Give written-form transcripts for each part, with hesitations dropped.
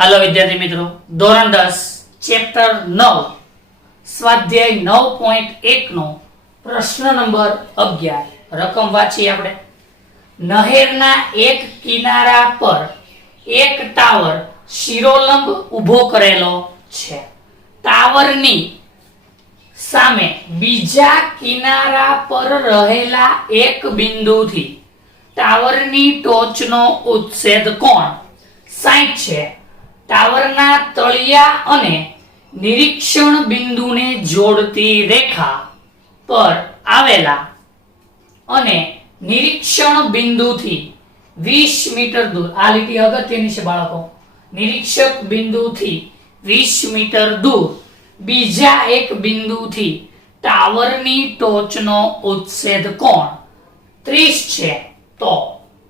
Hello विद्यार्थी मित्रों, धोरण 10 चैप्टर 9 स्वाध्याय 9.1 नो प्रश्न नंबर 11 रकम वांची आपणे। नहेરના એક કિનારા પર એક ટાવર શિરોલંબ ઊભો કરેલો છે। ટાવરની સામે બીજા કિનારા પર રહેલા એક બિંદુથી ટાવરની ટોચનો ઉચ્છેદ કોણ 60 છે। टावरना तळिया अने निरीक्षण बिंदुने जोड़ती रेखा पर आवेला अने निरीक्षण बिंदुथी 20 मीटर दूर आ लीटी अगत्यनी छे बाळको। निरीक्षक बिंदुथी 20 मीटर दूर बीजा एक बिंदुथी टावरनी टोचनो उच्छेद कोण 30 छे। तो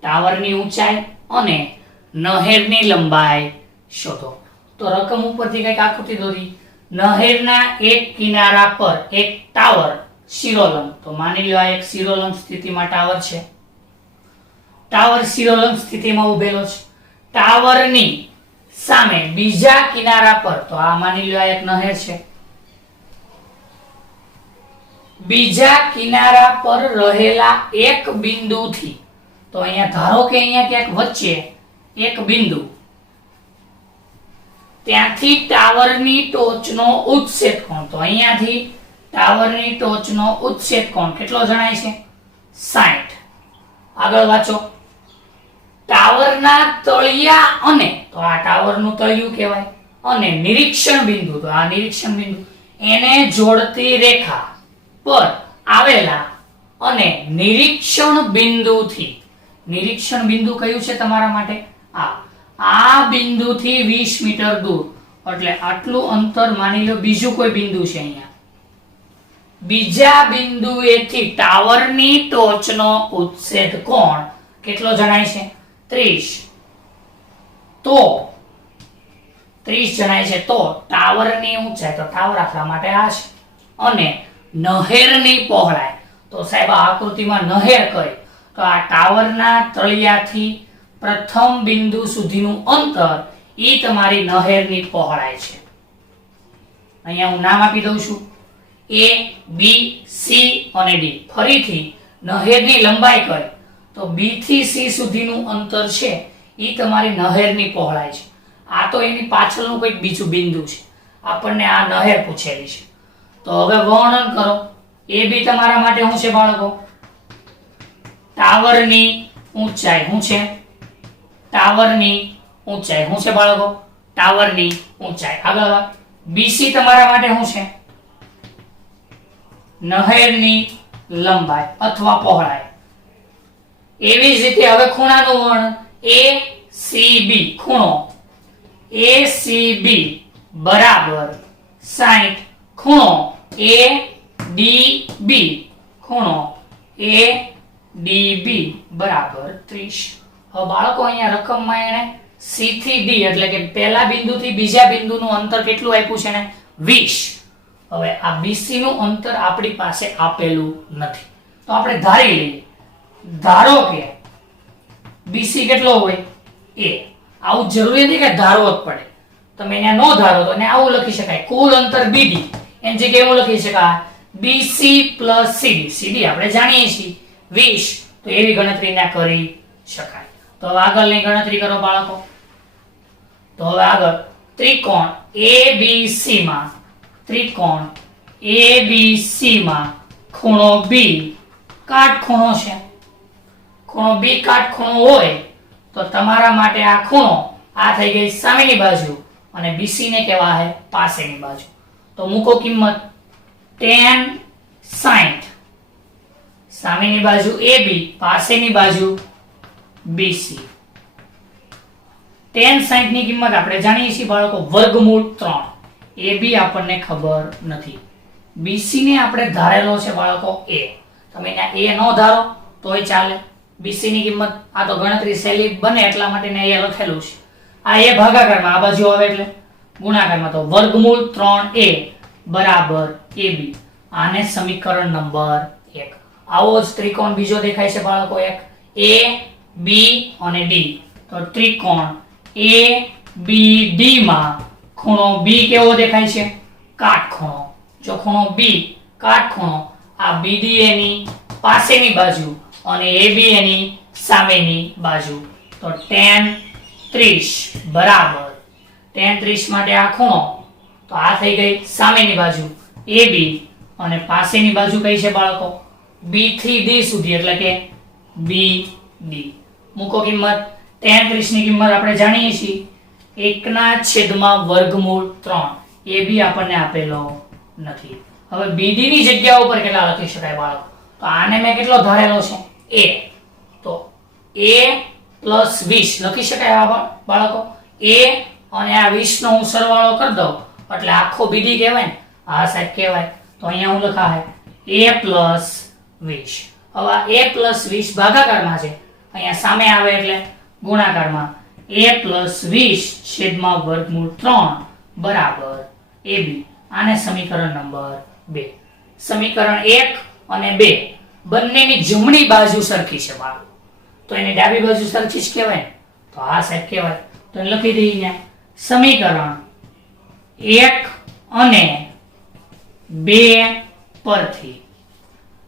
टावरनी ऊंचाई अने नहेरनी लंबाई शोधो। तो रकम उपरथी कईक आकृति दोरी। नहेरना एक किनारा पर एक टावर शिरोलंब, तो मानी लो आ एक शिरोलंब स्थितिमां टावर छे। टावर शिरोलंब स्थितिमां उभेलो छे। टावरनी सामे बीजा किनारा पर, तो आ मानी लो आ एक नहेर छे। बीजा किनारा पर रहेला एक बिंदुथी, तो अहींया धारो के अहींया क्यांक वच्चे एक बिंदु, ત્યાંથી ટાવરની ટોચનો ઉચ્છેદ કોણ, તો અહીંયાથી ટાવરની ટોચનો ઉચ્છેદ કોણ કેટલો જણાય છે 60। આગળ વાંચો। ટાવરના તળિયા અને, તો આ ટાવરનું તળિયું કહેવાય, અને નિરીક્ષણ બિંદુ, તો આ નિરીક્ષણ બિંદુ એને જોડતી રેખા પર આવેલા અને નિરીક્ષણ બિંદુથી, નિરીક્ષણ બિંદુ કયું છે તમારા માટે आ बिंदु थी 20 मीटर दूर, એટલે આટલું અંતર માની લો બીજું કોઈ બિંદુ છે અહીંયા। બીજા બિંદુએથી ટાવરની ટોચનો ઉચ્છેદ કોણ કેટલો જણાય છે 30। તો 30 જણાય છે। તો ટાવરની ઊંચાઈ, તો ટાવર આપણા માટે આ છે, અને નહેરની પહોળાઈ, તો સાહેબ આ આકૃતિમાં નહેર કરી, તો આ ટાવરના તળિયાથી प्रथम बिंदु सुधीनु अंतर ई तमारी नहेरनी पहोळाई छे। अहींया हुं नाम आपी दઉં છું A B C અને D। फरीथी नहेरनी लंबाई करे तो B થી C सुधीनु अंतर छे ई तमारी नहेरनी पहोळाई छे। आ तो एनी पाछळનું કોઈક બીજું બિંદુ છે, આપણને આ નહેર પૂછેલી છે। તો હવે વર્ણન કરો। A B તમારા માટે શું છે બાળકો? ટાવરની ઊંચાઈ શું છે? टावरनी ऊंचाई શું છે બાળકો? ટાવરની ઊંચાઈ। આગળ BC તમારા માટે શું છે? નહેરની લંબાઈ અથવા પહોળાઈ। એવી જ રીતે હવે ખૂણાનું વર્ણન। ACB ખૂણો ACB બરાબર 60, ખૂણો ADB ખૂણો ADB બરાબર 30। હવે બાળકો અહીંયા રકમમાં એને C થી D એટલે કે પહેલા બિંદુથી બીજા બિંદુનું અંતર કેટલું આપ્યું છે ને 20। હવે આ BC નું અંતર આપણી પાસે આપેલું નથી, તો આપણે ધારી લઈએ। ધારો કે BC કેટલો હોય A। આવું જરૂરી નથી કે ધારવો જ પડે, તમે એને ન ધારો તો એને આવું લખી શકાય, કુલ અંતર BD એની જગ્યાએ એવું લખી શકાય BC + CD। CD આપણે જાણીએ છીએ 20, તો એવી ગણતરી ના કરી શકાય। तो આગળની ગણતરી કરો બાળકો। તો હવે આગળ ત્રિકોણ ABC માં, ત્રિકોણ ABC માં ખૂણો B કાટખૂણો છે। ખૂણો B કાટખૂણો હોય તો તમારા માટે આ ખૂણો આ થઈ ગઈ સામેની બાજુ અને BC ને કહેવાય પાસેની બાજુ। તો મૂકો કિંમત tan 60, સામેની બાજુ AB પાસેની બાજુ BC। tan 60 ની કિંમત આપણે જાણીએ છીએ બાળકો વર્ગમૂળ 3। AB આપણને ખબર નથી, BC ને આપણે ધારેલો છે બાળકો A। તમે એને A નો ધારો તોય ચાલે। BC ની કિંમત આ તો ગણતરી સહેલી બને એટલા માટે ને A લખેલું છે। આ A ભાગાકારમાં આ બાજુ આવે એટલે ગુણાકારમાં, તો વર્ગમૂળ 3A બરાબર AB। આને સમીકરણ નંબર 1। આવો જ ત્રિકોણ બીજો દેખાય છે બાળકો એક A B અને D। तो त्रिकोण A BD માં ખૂણો B કેવો દેખાય છે? કાટખૂણો. જો ખૂણો B કાટખૂણો, આ BD એની પાસેની બાજુ અને AB એની સામેની બાજુ. તો tan 30 બરાબર tan 30 માટે આ ખૂણો, તો આ થઈ ગઈ સામેની બાજુ AB અને પાસેની બાજુ કઈ છે બાળકો? B થી D સુધી, એટલે કે BD. મૂકો કિંમત. tan 30 ની કિંમત આપણે જાણીએ છીએ 1/3. AB આપણને આપેલો નથી. હવે BD ની જગ્યા ઉપર કેટલા લખી શકાય બાળકો? તો આને મેં કેટલો ધારેલો છે? A. તો A + 20 લખી શકાય બાળકો. A અને આ 20 નો હું સરવાળો કરી દઉં એટલે આખો BD કહેવાય ને? આ સાહેબ કહેવાય. તો અહીંયા હું લખાય A + 20. હવે આ A + 20 ભાગાકારમાં છે, અહીંયા સામે આવે એટલે ગુણાકારમાં. A + 20/3 બરાબર AB. આને સમીકરણ નંબર 2. સમીકરણ 1 અને 2 બંનેની જમણી બાજુ સરખી છે બાળકો, તો એની ડાબી બાજુ સરખી જ કહેવાય. તો આ સાહેબ કહેવાય. તો લખી દઈએ અહીંયા સમીકરણ 1 અને 2 પરથી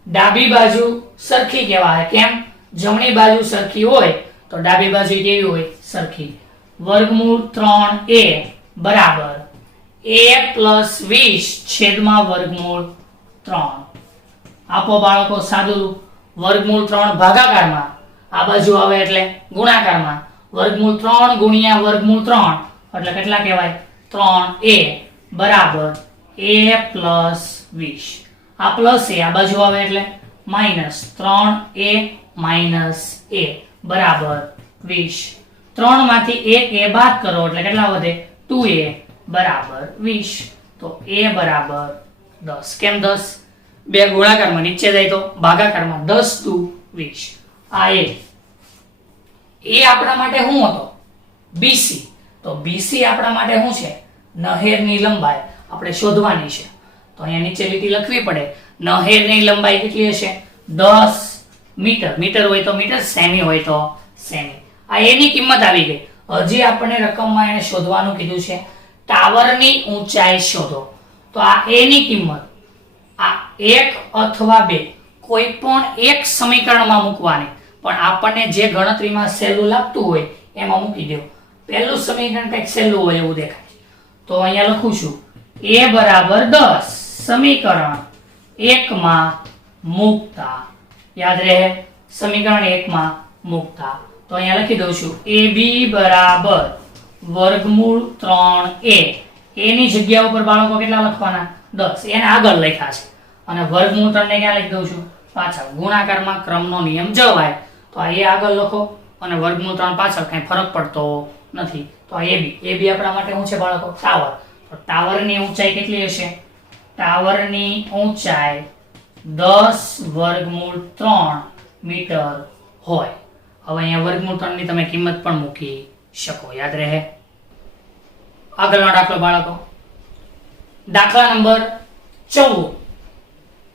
ડાબી બાજુ સરખી કહેવાય. કેમ? જમણી બાજુ સરખી હોય તો ડાબી બાજુ કેવી હોય? સરખી. √3a બરાબર A + 20/3. આપો બાળકો સાદું રૂપ. √3 ભાગાકારમાં, આ બાજુ આવે એટલે ગુણાકારમાં. √3 ગુણ્યા √3 એટલે કેટલા કહેવાય? 3a બરાબર A + 20. આ પ્લસ એ આ બાજુ આવે એટલે માઈનસ 3a - a બરાબર 20. 3 માંથી 1a બાદ કરો એટલે કેટલા વધે? 2a બરાબર 20. તો a બરાબર 10. કેમ 10? બે ગુણાકારમાં નીચે જાય તો ભાગાકારમાં 10 × 20. આ a આપણા માટે શું હતો? BC. તો BC આપણા માટે શું છે? નહેરની લંબાઈ આપણે શોધવાની છે. તો અહીંયા નીચે લીટી લખવી પડે. નહેરની લંબાઈ કેટલી હશે? 10 મીટર. મીટર હોય તો મીટર, સેમી હોય તો સેમી. આ a ની કિંમત આવી ગઈ. હજી આપણને રકમમાં એને શોધવાનું કીધું છે ટાવરની ઊંચાઈ શોધો. તો આ a ની કિંમત આ 1 અથવા 2 કોઈ પણ એક સમીકરણમાં મૂકવાની, પણ આપણને જે ગણતરીમાં સહેલું લાગતું હોય એમાં મૂકી દો. પહેલું સમીકરણ કંઈક સહેલું હોય એવું દેખાય. તો અહીંયા લખું છું a બરાબર 10 સમીકરણ 1 માં મૂકતા. યાદ રહે? સમીકરણ 1 માં મૂકતા. તો અહીંયા લખી દઉં છું AB બરાબર √3a. a ની જગ્યા ઉપર બાળકો કેટલા લખવાના? 10. એને આગળ લખ્યા છે અને √3 ને ક્યાં લખી દઉં છું? પાછળ. ગુણાકારમાં ક્રમનો નિયમ જળવાય. તો આ a આગળ લખો અને √3 પાછળ, કઈ ફરક પડતો નથી. તો આ AB આપણા માટે શું છે બાળકો? ટાવર. તો ટાવરની ઊંચાઈ કેટલી હશે? ટાવરની ઊંચાઈ 10√3 મીટર હોય. હવે અહીંયા √3 ની તમે કિંમત પણ મૂકી શકો. યાદ રહે? આગળનો દાખલો બાળકો. દાખલા નંબર 14.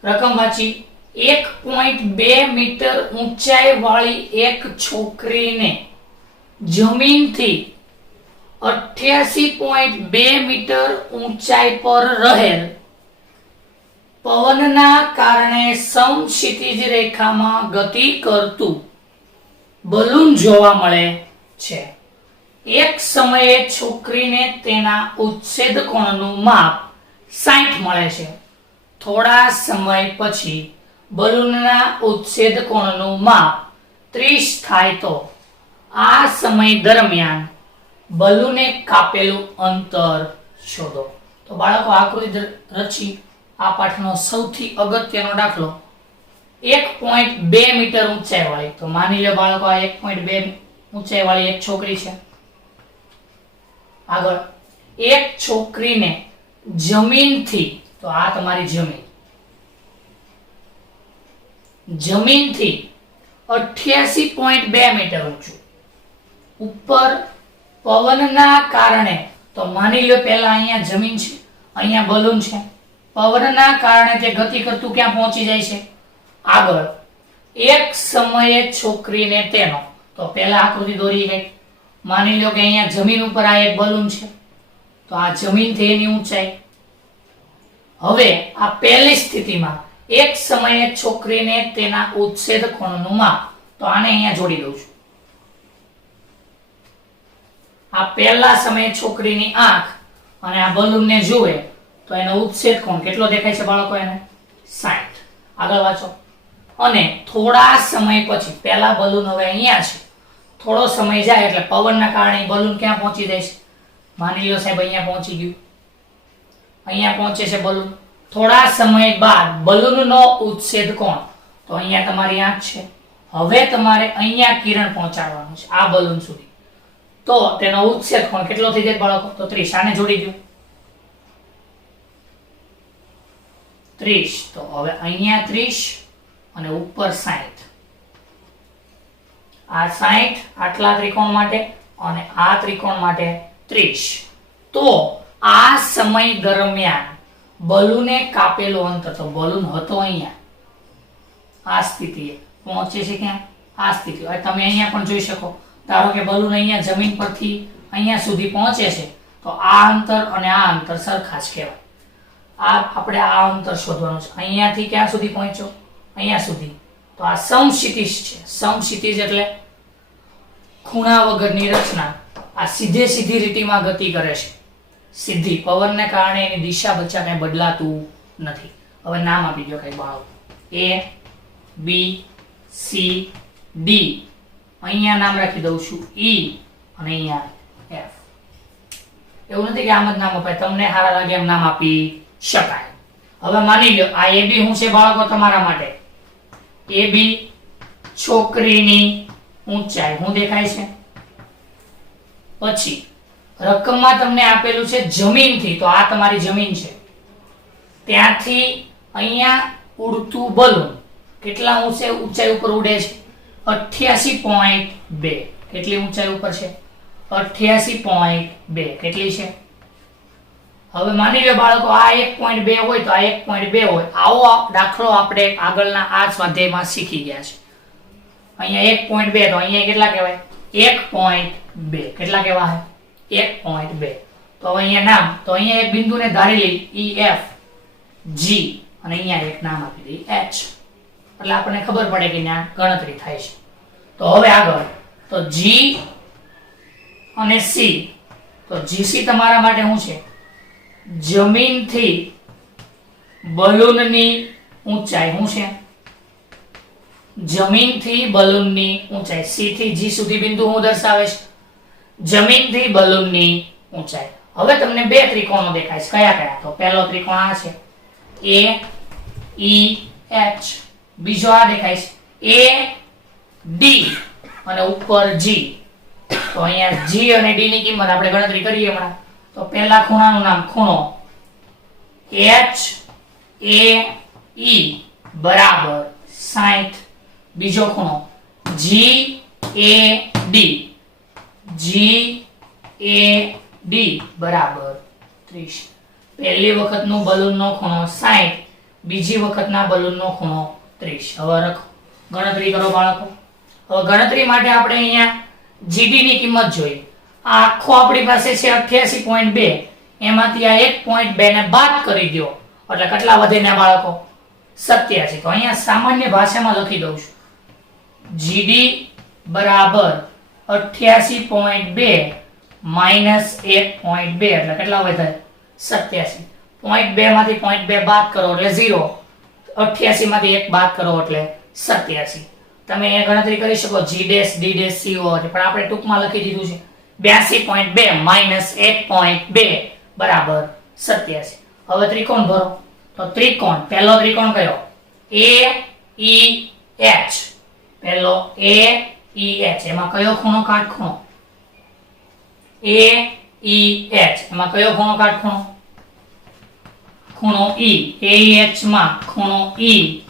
રકમ વાંચી. 1.2 મીટર ઊંચાઈ વાળી એક છોકરીને જમીનથી 88.2 મીટર ઊંચાઈ પર રહેલ પવનના કારણે સમક્ષિતિજ રેખામાં ગતિ કરતું બલૂન જોવા મળે છે. એક સમયે છોકરીને તેના ઉચ્છેદ કોણનું માપ 60 મળે છે. થોડા સમય પછી બલૂનના ઉચ્છેદ કોણનું માપ 30 થાય તો આ સમય દરમિયાન બલૂને કાપેલું અંતર શોધો. તો બાળકો આકૃતિ રચી આ પાઠનો સૌથી અગત્યનો દાખલો 1.2 મીટર ઊંચાઈ વાળી. તો માની લો બાળકો આ 1.2 ઊંચાઈ વાળી એક છોકરી છે. આગળ એક છોકરીને જમીનથી, તો આ તમારી જમીનથી 88.2 મીટર ઊંચું ઉપર પવનના કારણે, તો માની લો પહેલા અહીંયા જમીન છે, અહીંયા બલૂન છે. પવનના કારણે તે ગતિ કરતું ક્યાં પહોંચી જાય છે? આગળ. એક સમયે છોકરીને તેનો, તો પહેલા આકૃતિ દોરી ગઈ. માની લો કે અહીંયા જમીન ઉપર આ એક બલૂન છે, તો આ જમીનથી એની ઊંચાઈ. હવે આ પહેલી સ્થિતિમાં એક સમયે છોકરીને તેના ઉચ્છેદ કોણનું માપ, તો આને અહીંયા જોડી દઉં છું. આ પહેલા સમયે છોકરીની આંખ અને આ બલૂનને જુએ તો એનો ઉચ્છેદ કોણ કેટલો દેખાય છે બાળકો? એને 60. આગળ વાંચો. અને થોડા સમય પછી, પહેલા બલૂન હવે અહીંયા છે, થોડો સમય જાય એટલે પવનના કારણે બલૂન ક્યાં પહોંચી જાય છે? માની લો સાહેબ અહીંયા પહોંચી ગયું, અહીંયા પહોંચે છે બલૂન. થોડા સમય બાદ બલૂનનો ઉચ્છેદ કોણ, તો અહીંયા તમારી આંખ છે. હવે તમારે અહીંયા કિરણ પહોંચાડવાનું છે આ બલૂન સુધી, તો તેનો ઉચ્છેદ કોણ કેટલો થઈ જાય બાળકો? તો 30. આને જોડી દો 30. તો હવે અહીંયા 30 અને ઉપર 60. આ 60 આટલા ત્રિકોણ માટે અને આ ત્રિકોણ માટે 30. તો આ સમય દરમિયાન બલૂને કાપેલું અંતર, તો બલૂન હતો અહીંયા, આ સ્થિતિએ પહોંચે છે ક્યાં? આ સ્થિતિ. હવે તમે અહીંયા પણ જોઈ શકો, ધારો કે બલૂન અહીંયા જમીન પરથી અહીંયા સુધી પહોંચે છે, તો આ અંતર અને આ અંતર સરખા જ કહેવાય. આપણે આ અંતર શોધવાનું છે. અહીંયાથી ક્યાં સુધી પહોંચ્યો? અહીંયા સુધી. તો આ સમક્ષિતિજ છે. સમક્ષિતિજ એટલે ખૂણા વગરની રચના. આ સીધે સીધી લીટીમાં ગતિ કરે છે, સીધી. પવનને કારણે એની દિશા બચ્ચા કઈ બદલાતું નથી. હવે નામ આપી દો કઈ બાળકો. A B C D. અહીંયા નામ રાખી દઉં છું E અને અહીંયા F. એવું નથી કે આમ જ નામ અપાય, તમને સારા લાગે એમ નામ આપી શકાય. હવે માની લો આ AB શું છે બાળકો તમારા માટે? AB છોકરીની ઊંચાઈ શું દેખાય છે? પછી રકમમાં તમને આપેલું છે જમીનથી, તો આ તમારી જમીન છે, ત્યાંથી અહીંયા ઉડતું બલૂન કેટલા ઊંચાઈ ઉપર ઉડે છે? 88.2. કેટલી ઊંચાઈ ઉપર છે? 88.2. કેટલી છે? હવે માની લો બાળકો આ 1.2 હોય તો આ 1.2 હોય. આવો દાખલો આપણે આગળના આ સ્વાધ્યાયમાં શીખી ગયા છે. અહીંયા 1.2 તો અહીંયા કેટલા કહેવાય? 1.2. કેટલા કહેવાય? 1.2. તો હવે અહીંયા નામ, તો અહીંયા એક બિંદુને ધારી લઈ E F G અને અહીંયા એક નામ આપી દઈ H, એટલે આપણને ખબર પડે કે ત્યાં ગણતરી થાય છે. તો હવે આગળ તો G અને C. તો GC તમારા માટે શું છે? જમીનથી બલૂનની ઊંચાઈ શું છે? જમીનથી બલૂનની ઊંચાઈ. C થી G સુધી બિંદુ હું દર્શાવે છે? જમીનથી બલૂનની ઊંચાઈ. હવે તમને બે ત્રિકોણો દેખાય છે. કયા કયા? તો પહેલો ત્રિકોણ આ છે A E H. બીજો આ દેખાય છે A D અને ઉપર G. તો અહીંયા G અને D ની કિંમત આપણે ગણતરી કરીએ હમણાં. તો પહેલા ખૂણાનું નામ ખૂણો H A E બરાબર 60. બીજો ખૂણો G A D GAD બરાબર 30. પહેલી વખતનો બલૂનનો ખૂણો 60, બીજી વખતના બલૂનનો ખૂણો 30. હવે ગણતરી કરો બાળકો. હવે ગણતરી માટે આપણે અહીંયા GD ની કિંમત જોઈએ. આ આખો આપણી પાસે છે 88.2, એમાંથી આ 1.2 ને બાદ કરી દો એટલે કેટલા વધે ને બાળકો? 87. તો અહીંયા સામાન્ય ભાષામાં લખી દઉં છું GD બરાબર 88.2 માઈનસ 1.2 એટલે કેટલા વધે? 87. 0.2 માંથી 0.2 બાદ કરો એટલે 0. 88 માંથી 1 બાદ કરો એટલે 87. તમે એ ગણતરી કરી શકો G dash D dash C O, પણ આપણે ટૂંકમાં લખી દીધું છે 82.2 માઈનસ 1.2 બરાબર 87. હવે ત્રિકોણ ભરો. તો ત્રિકોણ, પહેલો ત્રિકોણ કયો? A E H. પહેલો A E H. એમાં કયો ખૂણો કાટખૂણો? A E H. એમાં કયો ખૂણો કાટખૂણો? ખૂણો E. A E H માં ખૂણો E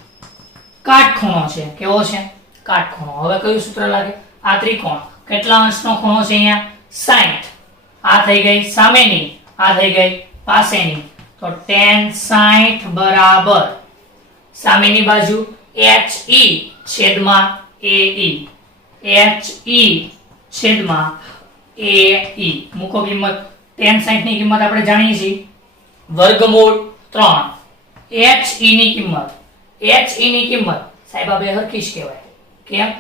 કાટખૂણો છે. કેવો છે? કાટખૂણો. હવે કયું સૂત્ર લાગે? આ ત્રિકોણ કેટલા અંશનો ખૂણો છે અહીંયા? 60. આ થઈ ગઈ સામેની, આ થઈ ગઈ પાસેની. તો tan 60 બરાબર સામેની બાજુ HE છેદમાં AE. HE છેદમાં AE મૂકો કિંમત tan 60 ની કિંમત આપણે જાણીએ છીએ વર્ગમૂળ 3 HE ની કિંમત સાહેબ આ બે હરખી જ કહેવાય કેમ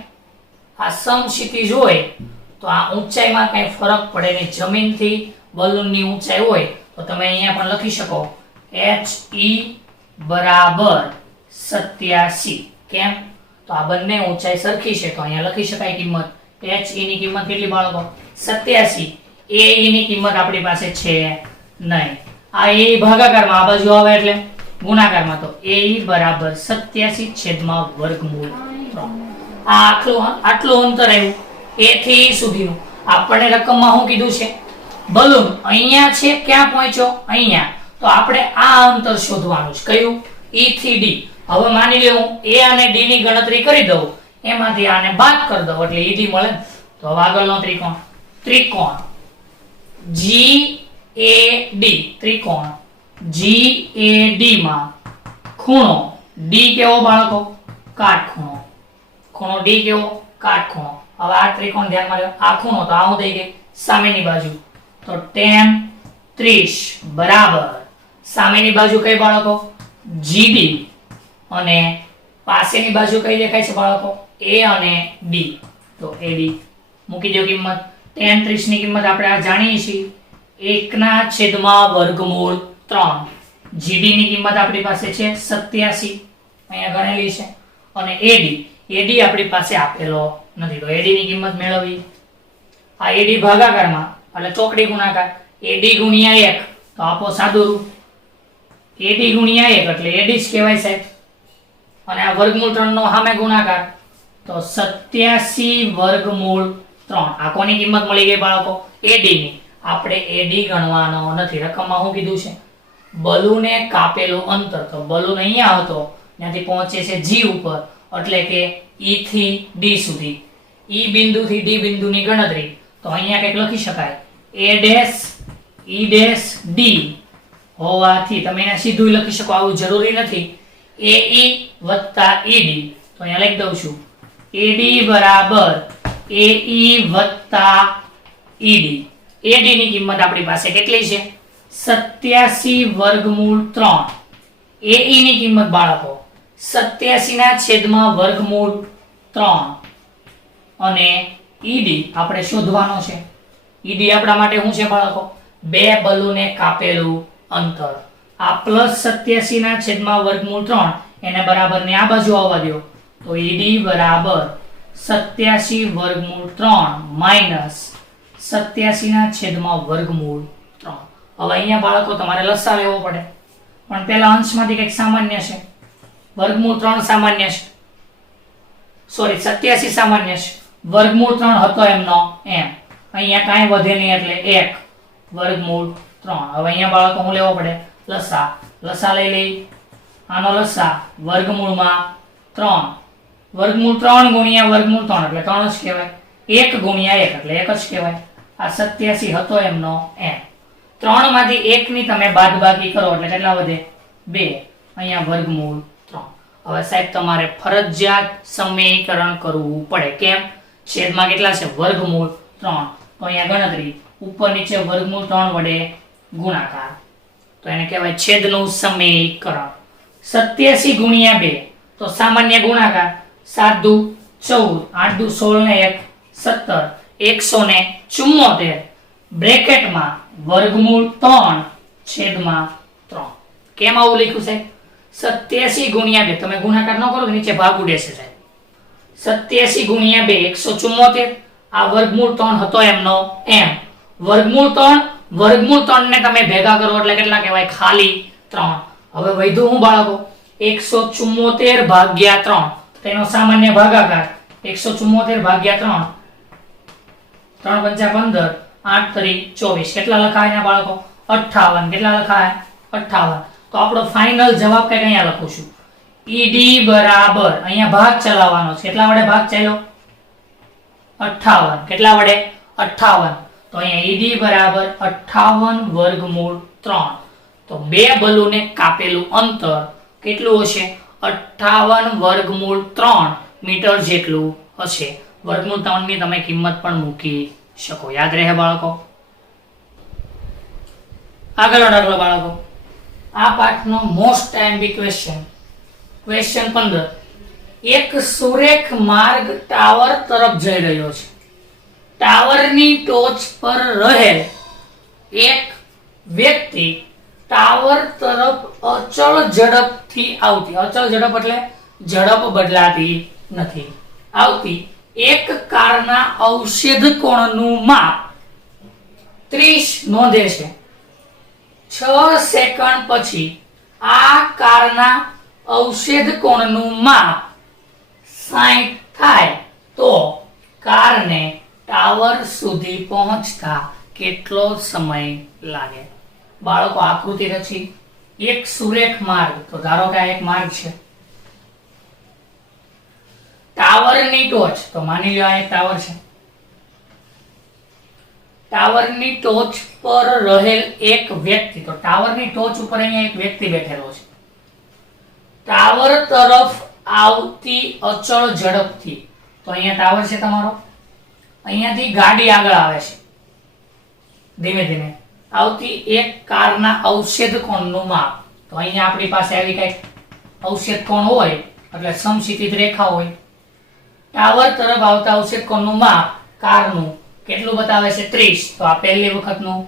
આ સમક્ષિતિજ હોય તો આ ઊંચાઈમાં કઈ ફરક પડે નહીં જમીનથી બલૂનની ઊંચાઈ હોય તો તમે અહીંયા પણ લખી શકો HE બરાબર 87 કેમ તો આ બંને ઊંચાઈ સરખી છે તો અહીંયા લખી શકાય કિંમત HE ની કિંમત કેટલી બાળકો 87 AE ની કિંમત આપણી પાસે છે નહીં આ AE ભાગાકારમાં આ બાજુ આવે એટલે ગુણાકારમાં તો AE બરાબર 87 છેદમાં વર્ગમૂળ 3 આ આટલું અંતર આવ્યું A થી E સુધીનું આપણે રકમમાં શું કીધું છે બલૂન અહીંયા છે ક્યાં પહોંચ્યો અહીંયા તો આપણે આ અંતર શોધવાનું છે કયું E થી D હવે માની લે હું A અને D ની ગણતરી કરી દઉં એમાંથી આને બાદ કરી દઉં એટલે ED મળે તો હવે આગળનો ત્રિકોણ GAD ત્રિકોણ GAD માં ખૂણો D કેવો બાળકો કાટખૂણો ખૂણો D કેવો કાટખૂણો હવે આ ત્રિકોણ ધ્યાનમાં લો આ ખૂણો તો આ હું થઈ ગઈ સામેની બાજુ તો tan 30 બરાબર સામેની બાજુ કઈ બાળકો GD અને પાસેની બાજુ કઈ દેખાય છે બાળકો A અને D તો AD મૂકી દો કિંમત tan 30 ની કિંમત આપણે આ જાણીએ છીએ 1 ના છેદમાં વર્ગમૂળ 3 GD ની કિંમત આપણી પાસે છે 87 અહીંયા ગણેલી છે અને AD આપણી પાસે આપેલો નથી તો AD ની કિંમત મેળવવી આ AD ભાગાકારમાં એટલે ચોકડી ગુણાકાર AD ગુણ્યા 1 તો આપો સાદું રૂપ AD ગુણ્યા 1 એટલે AD જ કહેવાય સાહેબ અને આ વર્ગમૂળ 3 નો સામે ગુણાકાર તો 87 વર્ગમૂળ 3 આ કોની કિંમત મળી ગઈ બાળકો AD ની આપણે AD ગણવાનો નથી રકમમાં શું કીધું છે બલૂને કાપેલું અંતર તો બલૂન અહીંયા હતો ત્યાંથી પહોંચે છે G ઉપર એટલે કે E થી D સુધી E બિંદુથી D બિંદુની ગણતરી તો અહીંયા કંઈક લખી શકાય A' E' D હોવાથી તમે એને સીધું લખી શકો આવું જરૂરી નથી AE વત્તા ED તો અહીંયા લખી દઉં છું AD બરાબર AE વત્તા ED AD ની કિંમત આપણી પાસે કેટલી છે 87 વર્ગમૂળ 3 AE ની કિંમત બાળકો 87 ના છેદમાં વર્ગમૂળ 3 અને ED આપણે શોધવાનો છે ED આપણા માટે શું છે બાળકો બે બલૂને કાપેલું અંતર આ +87 ના છેદમાં વર્ગમૂળ 3 એને બરાબર ને આ બાજુ આવવા દો તો ED બરાબર 87 વર્ગમૂળ 3 87 ના છેદમાં વર્ગમૂળ 3 હવે અહીંયા બાળકો તમારે લસા લેવો પડે પણ પહેલા અંશમાંથી કંઈક સામાન્ય છે વર્ગમૂળ 3 સામાન્ય છે સોરી 87 સામાન્ય છે વર્ગમૂળ 3 હતો એમનો એમ અહીંયા કાંઈ વધે નહીં એટલે 1 વર્ગમૂળ 3 હવે અહીંયા બાળકો હું લેવો પડે લસા લઈ લઈ આનો લસા વર્ગમૂળમાં 3 વર્ગમૂળ 3 ગુણ્યા વર્ગમૂળ 3 એટલે 3 જ કહેવાય 1 ગુણ્યા 1 એટલે 1 જ કહેવાય આ 87 હતો એમનો એમ 3 માંથી 1 ની તમે બાદબાકી કરો એટલે કેટલા વધે 2 અહીંયા વર્ગમૂળ 3 હવે સાહેબ તમારે ફરજિયાત સમીકરણ કરવું પડે કેમ છેદમાં કેટલા છે વર્ગમૂળ 3 તો અહીંયા ગણતરી ઉપર નીચે વર્ગમૂળ 3 વડે ગુણાકાર તો એને કહેવાય છેદનું સમીકરણ 87 ગુણ્યા 2 તો સામાન્ય ગુણાકાર 7 દુ 14 8 દુ 16 ને 1 17 174 બ્રેકેટમાં વર્ગમૂળ 3 છેદમાં 3 કેમ આવું લખ્યું છે 87 ગુણ્યા 2 તમે ગુણાકાર ન કરો તો નીચે ભાગ ઉડે છે સાહેબ 87 ગુણ્યા 2 174 આ વર્ગમૂળ 3 હતો એમનો એમ વર્ગમૂળ 3 ને તમે ભેગા કરો એટલે કેટલા કહેવાય ખાલી 3 હવે વધ્યું હું બાળકો 174 ભાગ્યા 3 તેનો સામાન્ય ભાગાકાર 174 ભાગ્યા 3 3 5 15 8 3 24 કેટલા લખાય ના બાળકો 58 કેટલા લખાય 58 તો આપણો ફાઇનલ જવાબ કઈ અહીંયા લખું છું ED બરાબર અહીંયા ભાગ ચલાવવાનો છે કેટલા વડે ભાગ ચાલ્યો 58 કેટલા વડે 58 તો અહીંયા ED બરાબર 58 વર્ગમૂળ 3 તો બે બલૂને કાપેલું અંતર કેટલું હશે 58 વર્ગમૂળ 3 મીટર જેટલું હશે વર્ગમૂળ 3 ની તમે કિંમત પણ મૂકી શકો. યાદ રહે બાળકો? આગળનો દાખલો બાળકો, આ પાઠનો મોસ્ટ ટાઈમ્બી ક્વેશ્ચન, ક્વેશ્ચન 15. એક સુરેખ માર્ગ ટાવર તરફ જઈ રહ્યો છે. ટાવરની ટોચ પર રહેલ એક વ્યક્તિ ટાવર તરફ અચળ ઝડપથી આવતી, અચળ ઝડપ એટલે ઝડપ બદલાતી નથી, આવતી એક કારના અવક્ષેપ કોણનું માપ 30 નોંધે છે. 6 સેકન્ડ પછી આ કારના અવક્ષેપ કોણનું માપ 60 થાય તો કારને ટાવર સુધી પહોંચતા કેટલો સમય લાગે? બાળકો આકૃતિ રચી એક સુરેખ માર્ગ, તો ધારો કે આ એક માર્ગ છે. ટાવરની ટોચ, તો માની લો આ એક ટાવર છે. ટાવરની ટોચ પર રહેલ એક વ્યક્તિ, તો ટાવરની ટોચ ઉપર અહીંયા એક વ્યક્તિ બેઠેલો છે. ટાવર તરફ આવતી અચળ ઝડપથી, તો અહીંયા ટાવર છે તમારો, અહીંયાથી ગાડી આગળ આવે છે ધીમે ધીમે આવતી એક કારના અવક્ષેપ કોણનું માપ, તો અહીંયા આપણી પાસે આવી કઈક અવક્ષેપ કોણ હોય એટલે સમક્ષિતિજ રેખા હોય. ટાવર તરફ આવતા અવક્ષેપ કોણનું માપ કારનું કેટલું બતાવે છે? 30. તો આ પહેલી વખતનું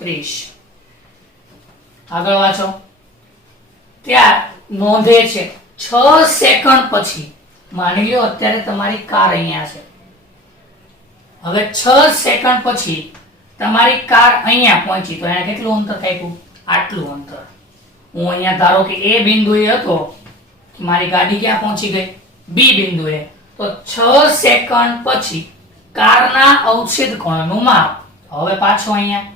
30. આગળ વાંચો. ત્યાં નોંધે છે 6 સેકન્ડ પછી, માની લો અત્યારે તમારી કાર અહીંયા છે, હવે 6 સેકન્ડ પછી તમારી કાર અહીંયા પહોંચી, તો અહીંયા કેટલું અંતર કાપ્યું? આટલું અંતર. હું અહીંયા ધારો કે એ બિંદુએ હતો, મારી ગાડી ક્યાં પહોંચી ગઈ? બી બિંદુએ. તો 6 સેકન્ડ પછી કારના અવક્ષેપ કોણનું માપ, હવે પાછો અહીંયા,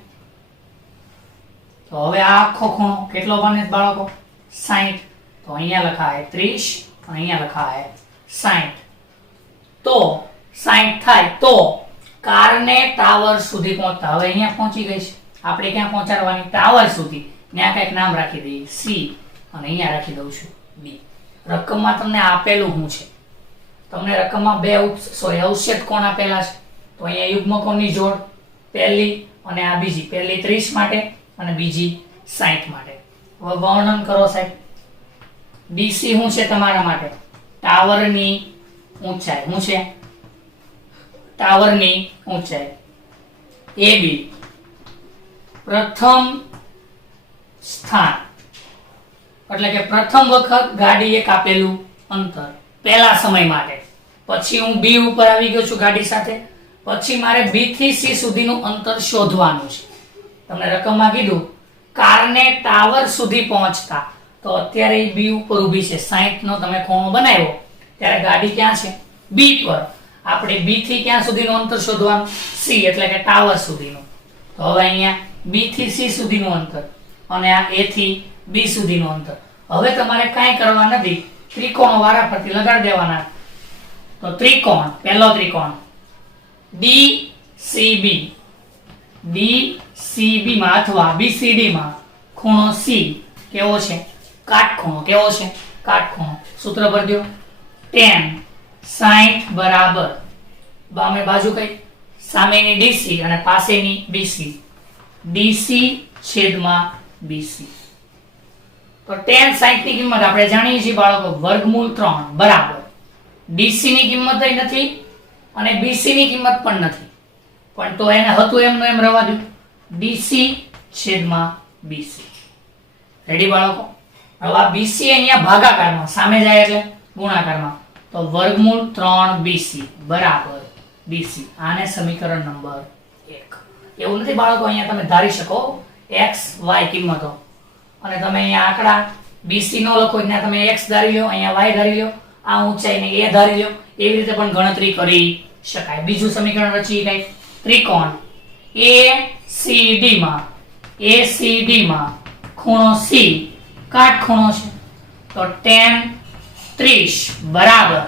તો હવે આ આખો ખૂણો કેટલો બને બાળકો? 60. તો અહીંયા લખાય 30, અહીંયા લખાય 60. તો 60 થાય તો કારને ટાવર સુધી પહોંચતા, હવે અહીંયા પહોંચી ગઈ છે, આપણે ક્યાં પહોંચાડવાની? ટાવર સુધી. ત્યાં કઈક નામ રાખી દઈએ સી, અને અહીંયા રાખી દઉં છું બી. રકમમાં તમને આપેલું શું છે? તમને રકમમાં બે અવક્ષેપ કોણ આપેલા છે, તો અહીંયા યુગ્મકોણની જોડ, પહેલી અને આ બીજી, પહેલી 30 માટે અને બીજી 60 માટે. હવે વર્ણન કરો સાહેબ. ડીસી શું છે તમારા માટે? ટાવરની ઊંચાઈ. શું છે? ટાવરની ઊંચાઈ. એબી પ્રથમ સ્થાન, એટલે કે પ્રથમ વખત ગાડી એક આપેલું અંતર પહેલા સમય માટે. પછી હું બી ઉપર આવી ગયો છું ગાડી સાથે, પછી મારે બી થી સી સુધીનું અંતર શોધવાનું છે. તમને રકમમાં કીધું કારને ટાવર સુધી પહોંચતા, તો અત્યારે બી ઉપર ઊભી છે, 60 નો તમે ખૂણો બનાવ્યો ત્યારે ગાડી ક્યાં છે? બી પર. આપણે બી થી ક્યાં સુધીનું અંતર શોધવાનું? સી, એટલે કે ટાવર સુધીનું. તો હવે અહીંયા બી થી સી સુધીનું અંતર અને આ એ થી બી સુધીનું અંતર. હવે તમારે કાંઈ કરવા નથી, ત્રિકોણો વારાફરતી લગાડી દેવાના. તો ત્રિકોણ, પહેલો ત્રિકોણ DCB, DCB માં અથવા BCD માં ખૂણો C કેવો છે? કાટખૂણો. કેવો છે? કાટખૂણો. સૂત્ર ભર દો. tan 60 બરાબર બામે બાજુ કઈ? સામેની DC અને પાસેની BC, DC છેદમાં BC. તો tan 60 ની કિંમત આપણે જાણીએ છીએ બાળકો, વર્ગમૂળ 3 બરાબર DC ની કિંમત નથી અને BC ની કિંમત પણ નથી, પણ તો એને હતું એમનું એમ રહેવા દો, DC છેદમાં BC. રેડી બાળકો? હવે આ BC અહીંયા ભાગાકારમાં, સામે જાય એટલે ગુણાકારમાં, તો વર્ગમૂળ 3 BC બરાબર BC. આને સમીકરણ નંબર 1. એવું નથી બાળકો, અહીંયા તમે ધારી શકો x y કિંમતો, અને તમે અહીંયા આંકડા BC નો લખો ત્યાં તમે x ધારી લો, અહીંયા y ધારી લો, આ ઊંચાઈને a ધારી લો, એવી રીતે પણ ગણતરી કરી શકાય. બીજું સમીકરણ રચી કઈ? ત્રિકોણ ACD માં ખૂણો C કાટખૂણો છે, તો tan 30 બરાબર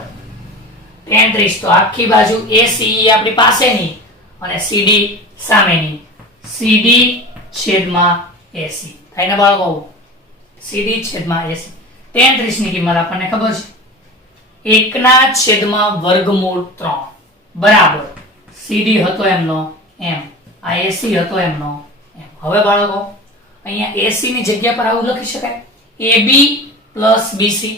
tan 30, તો આખી બાજુ ACE આપણી પાસેની અને CD સામેની, CD છેદમાં AC થાય ને બાળકો? CD છેદમાં AC. tan 30 ની કિંમત આપણને ખબર છે 1 ના છેદમાં વર્ગમૂળ 3 બરાબર CD હતો એમનો એમ, આ એસી હતો એમનો એમ. હવે બાળકો અહીંયા એસી ની જગ્યા પર આવું લખી શકાય, એબી પ્લસ બીસી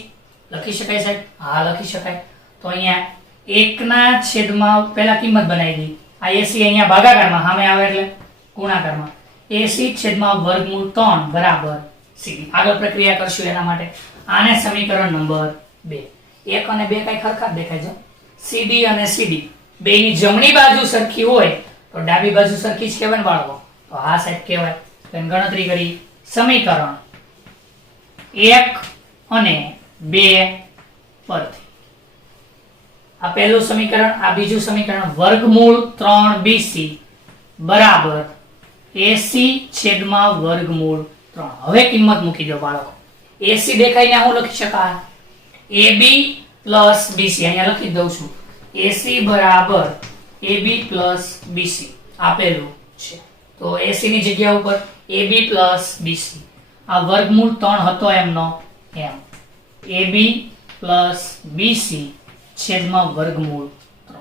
લખી શકાય સાહેબ? હા લખી શકાય. તો અહીંયા 1/, પહેલા કિંમત બનાવી દી, આ એસી અહીંયા ભાગાકારમાં સામે આવે એટલે ગુણાકારમાં, એસી છેદમાં વર્ગમૂળ 3 બરાબર સીડી. આગળ પ્રક્રિયા કરશું એના માટે. આને સમીકરણ નંબર 2. 1 અને 2 કઈ ખરખા જ દેખાય છે. સીડી અને સીડી બેની જમણી બાજુ સરખી હોય તો ડાબી બાજુ સરખી જ કહેવાય ને બાળકો? તો હા સાહેબ કહેવાય. તો એની ગણતરી કરી. સમીકરણ 1 અને 2 પરથી આ પહેલું સમીકરણ, આ બીજું સમીકરણ, વર્ગમૂળ 3bc બરાબર એસી છેદમાં વર્ગમૂળ 3. હવે કિંમત મૂકી દો બાળકો. એસી દેખાઈને હું લખી શકાય ab પ્લસ બીસી, અહીંયા લખી દઉં છું એસી બરાબર ab પ્લસ બીસી આપેલું છે. તો એસી ની જગ્યા ઉપર ab પ્લસ બીસી, આ વર્ગમૂળ 3 હતો એમનો એમ, ab પ્લસ બીસી છેદમાં વર્ગમૂળ 3.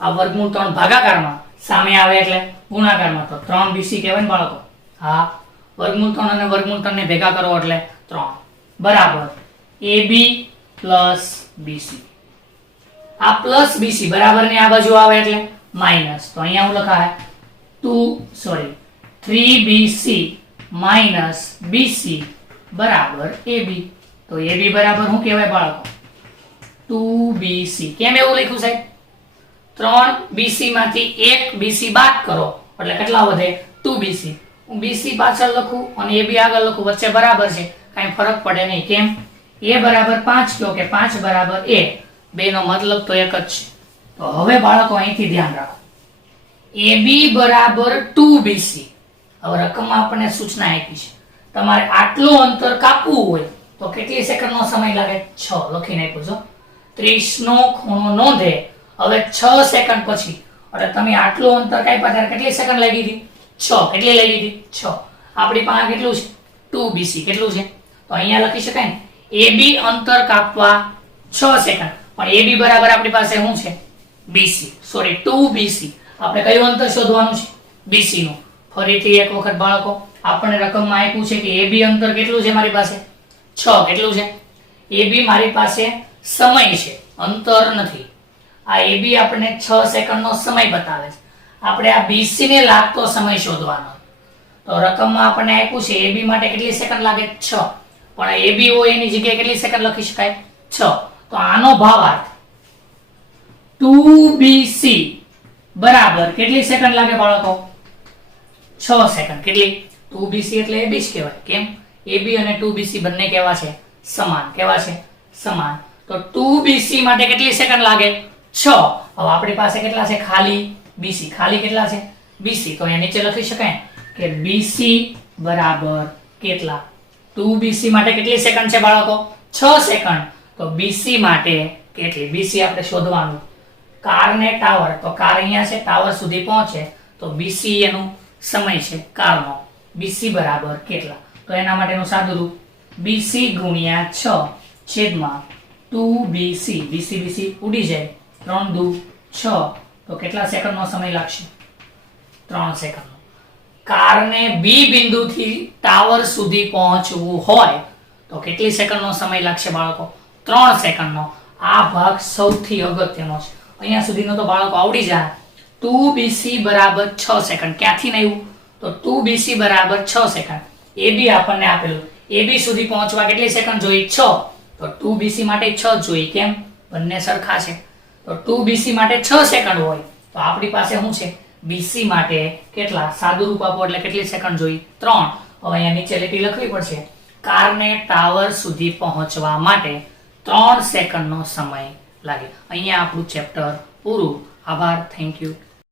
આ વર્ગમૂળ 3 ભાગાકારમાં સામે આવે એટલે ગુણાકારમાં, તો 3bc કહેવાય ને બાળકો? હા. વર્ગમૂળ 3 અને વર્ગમૂળ 3 ને ભેગા કરો એટલે 3 બરાબર ab પ્લસ બીસી. આ પ્લસ બીસી બરાબર ને આ બાજુ આવે એટલે માઈનસ, તો અહીંયા હું લખાય 3bc માઈનસ bc બરાબર ab. તો ab બરાબર શું કહેવાય બાળકો? 2bc. કેમ એવું લખ્યું સાહેબ? 3bc માંથી 1bc બાદ કરો એટલે કેટલા વધે? 2bc. હું bc પાછળ લખું અને ab આગળ લખું, વચ્ચે બરાબર છે, કાંઈ ફરક પડે નહીં. કેમ? a બરાબર 5 કહો કે 5 બરાબર a, બેનો મતલબ તો એક જ છે. તો હવે બાળકો અહીંથી ધ્યાન રાખો, ab બરાબર 2bc. હવે રકમમાં આપણને સૂચના આપી છે, તમારે આટલું અંતર કાપવું હોય તો કેટલી સેકન્ડનો સમય લાગે? 6 લખીને આપ્યું છો. 30 નો ખૂણો નોંધે હવે 6 સેકન્ડ પછી, એટલે તમે આટલું અંતર કાપ્યા ત્યારે કેટલી સેકન્ડ લાગી હતી? 6. કેટલી લાગી હતી? 6. આપણી પાસે કેટલું છે? 2bc. કેટલું છે? તો અહીંયા લખી શકાય ને ab અંતર કાપવા 6 સેકન્ડ, પણ ab બરાબર આપણી પાસે શું છે? bc, sorry 2bc. આપણે કયું અંતર શોધવાનું છે? bc નું. ફરીથી એક વખત બાળકો, આપણને રકમમાં આપ્યું છે કે ab અંતર કેટલું છે મારી પાસે? 6. કેટલું છે? ab મારી પાસે સમય છે, અંતર નથી. આ ab આપણને 6 સેકન્ડનો સમય બતાવે છે. આપણે આ bc ને લાગતો સમય શોધવાનો. તો રકમમાં આપણને આપ્યું છે ab માટે કેટલી સેકન્ડ લાગે? 6. પણ ab હોય એની જગ્યાએ કેટલી સેકન્ડ લખી શકાય? 6. તો આનો ભાવાર્થ 2bc બરાબર કેટલી સેકન્ડ લાગે બાળકો? 6 સેકન્ડ. કેટલી? 2bc એટલે ab જ કહેવાય. કેમ? ab અને 2bc બંને કેવા છે? સમાન. કેવા છે? સમાન. તો 2bc માટે કેટલી સેકન્ડ લાગે? 6. હવે આપણી પાસે કેટલા છે? ખાલી bc. ખાલી કેટલા છે? bc. તો અહીંયા નીચે લખી શકાય કે bc બરાબર કેટલા? 2bc માટે કેટલી સેકન્ડ છે બાળકો? 6 સેકન્ડ. તો bc માટે કેટલી? bc આપણે શોધવાનું. કાર ને ટાવર, તો કાર અહીંયા છે, ટાવર સુધી પહોંચે તો bc એનું સમય છે કારનો. bc બરાબર કેટલા? તો એના માટેનું સાદું રૂપ bc ગુણ્યા 6 છેદમાં 2bc. bc ઉડી જાય, 3 દુ 6. તો કેટલા સેકન્ડનો સમય લાગશે? 3 સેકન્ડ. કારને બી બિંદુથી ટાવર સુધી પહોંચવું હોય તો કેટલી સેકન્ડનો સમય લાગશે બાળકો? 3 સેકન્ડનો. આ ભાગ સૌથી અગત્યનો છે. અહીંયા સુધીનો તો બાળકો આવડી જાય. 2bc બરાબર 6 સેકન્ડ. ક્યાંથી આવ્યું? તો 2bc બરાબર 6 સેકન્ડ. ab આપણને આપેલું, ab સુધી પહોંચવા કેટલી સેકન્ડ જોઈ? 6. તો 2bc માટે 6 જોઈ. કેમ? બંને સરખા છે. તો 2bc માટે 6 સેકન્ડ હોય તો આપણી પાસે શું છે? bc માટે કેટલા? સાદું રૂપ આપો એટલે કેટલી સેકન્ડ જોઈ? 3. હવે અહીંયા નીચે લીટી લખવી પડશે. કારને ટાવર સુધી પહોંચવા માટે 3 સેકન્ડનો સમય લાગે. અહીંયા આપણું ચેપ્ટર પૂરું. આભાર. Thank you.